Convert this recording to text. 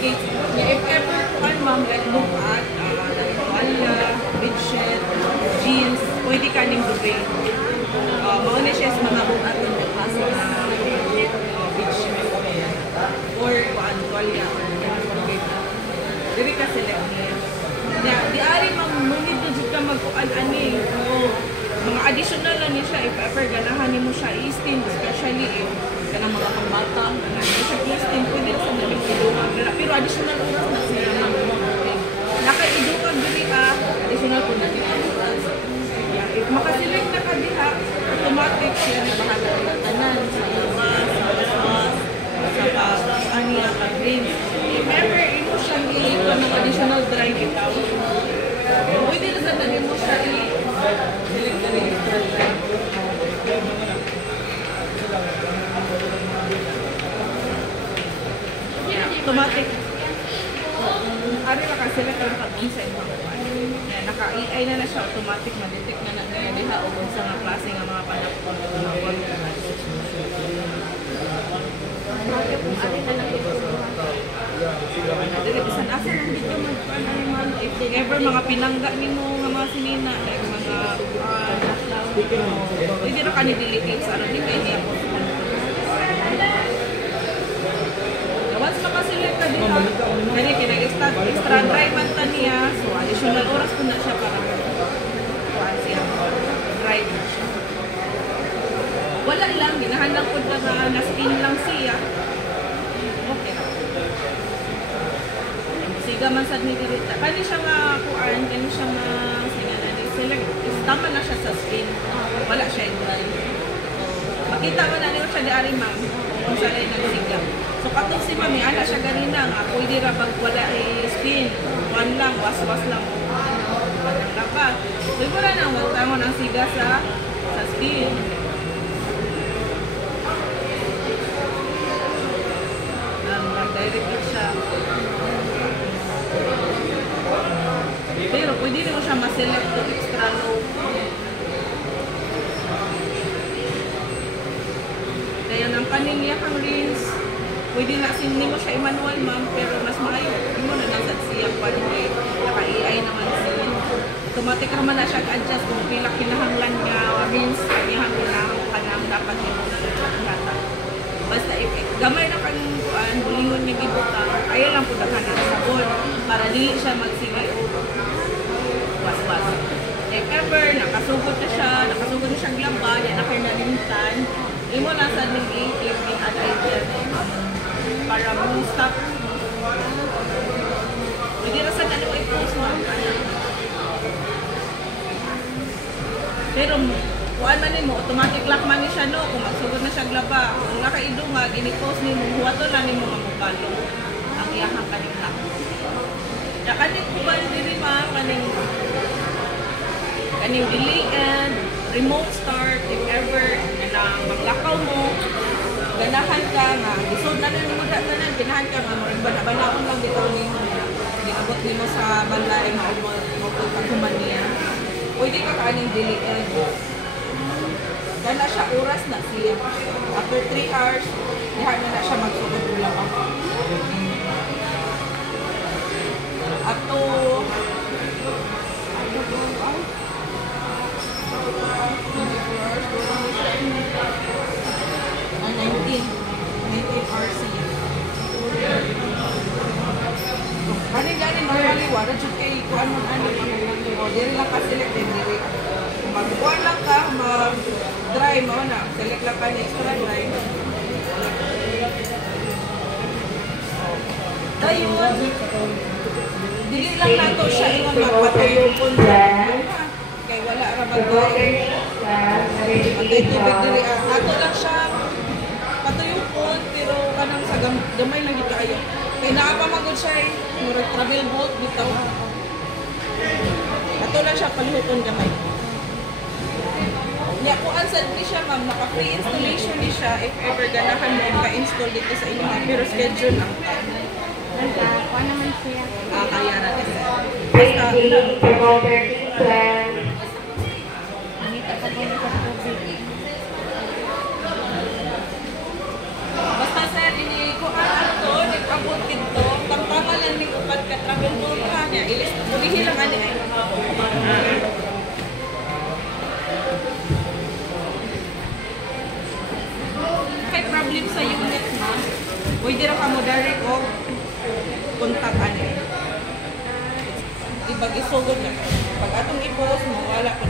delicates. If ever kuan ma'am, like bukat, tuwalya, bedsheet, jeans, pwede ka ning duvet. Mauna siya sa mga bukat ng klase na bedsheet. Or kuan, tuwalya, or duvet. Dili ka select niya. Di ari ma'am, ngunit doon ka magkuan ani. Mga additional lang niya siya, if ever ganahan mo siya i-steam, especially if kanang mga pambata, ganahan mo siya i-steam, pwede na sa nabing idungag. Pero additional oras na siya naman. Naka-idungag dili ka, additional po na dito oras. If makaselect na ka diha, automatic siya na bahala ng tanan, sa labas, sa basbas, sa pag-aniya, pag-drinks. If ever imo siya i-ikuan ng additional dry bitaw, pwede na sa nabing mo siya select na rin extra dry. Automatic. Ari makaselect lang pag-in sa ibang kuwan. Naka-AI na siya, automatic ma-detect na niya diha o kung sa mga klase ng mga panapon o mga volume. Dili bisan asa nang dito magkuan if ever mga pinangga nimo nga mga sinina like mga pwede ra kani delicate sa aron kay niya po. Once makaselect ka dito, kani kinag-start extra dry man ta niya, so additional oras po na siya para kuan siya dry na siya. Wala lang ginahandang pud na spin lang siya. Okay ra. Siga man sad ni dirita. Kani siya nga kuan, kani siya nga select. Tama na siya sa spin. Wala siya dry. Makita mo na niyo siya di ari ma'am kung sa lay nagsiga. So katong si mami ana siya ganina nga pwede ra pag wala spin. Kuan lang, was-was lang. Wala pa. So imo na nang wagtangon ang siga sa spin. Direct siya. Pero pwede rin mo siya ma-select to extra low. Kaya nang kaning yakang rinse, pwede na hindi mo siya i-manual ma'am, pero mas maayo. Hindi mo na nasa siya pa rin. Naka-AI naman siya. Automatic naman na siya adjust kung pila kinahanglan niya rinse, kaniyang kinahanglan dapat mo na nagkata. Basta if gamay na kang kuan, bulingon niya gibutang, ayaw lang po daghan ang sabon para dili siya magsige o was-was. If ever, nakasugod na siya glamba, yan na kayo nalintan, imo lang sa ning i-keep in ad-item para mo-stop. Pwede na sa nalo i-post mo. Pero kuan man nimo automatic lock man ni siya no kung magsugod na siya glaba. Kung nakaidungag ini-post nimo huwaton lang nimo nga mobalo ang iyahang kaning lock. Ya kaning kuan diri ma'am kaning delete remote start if ever na maglakaw mo ganahan ka nga isod na lang nimo tanan ganahan ka nga bana-banaon lang dito nimo diabot nimo sa balay mo pagkuman niya. Pwede ka kaning delete Gana siya oras na siya. After 3 hours, diha na siya magsugod ulang ako. Ato 19 hours siya. Kanin normally, wala dyan kay kuan mo o diri lang ka-select din diri. Magkuhan lang ka, mag-dry mo na. Select lang ka na extra dry. Ayun. Dili lang nato siya ingon magpatuyong po kay wala ra mag-dry. Patay tubig diri. Ato lang siya patuyong po, pero kanang sa gamay lang dito ayo. Kaya nakapamagod siya murag travel boat bitaw. Ato lang siya palihupon gamay. Nya kuan sad ni siya ma'am, naka-free installation ni siya if ever ganahan mo ka-install dito sa inyo pero schedule lang ka. Kuan naman siya. Kaya na din. Basta Basta sir, ini kuan ato, nag-abot dito. Dihi lang ani ay. Kay problem sa unit mo. Pwede ra ka mo direct o kontak ani. Ibag isugod na. Pag atong i-post mo wala ko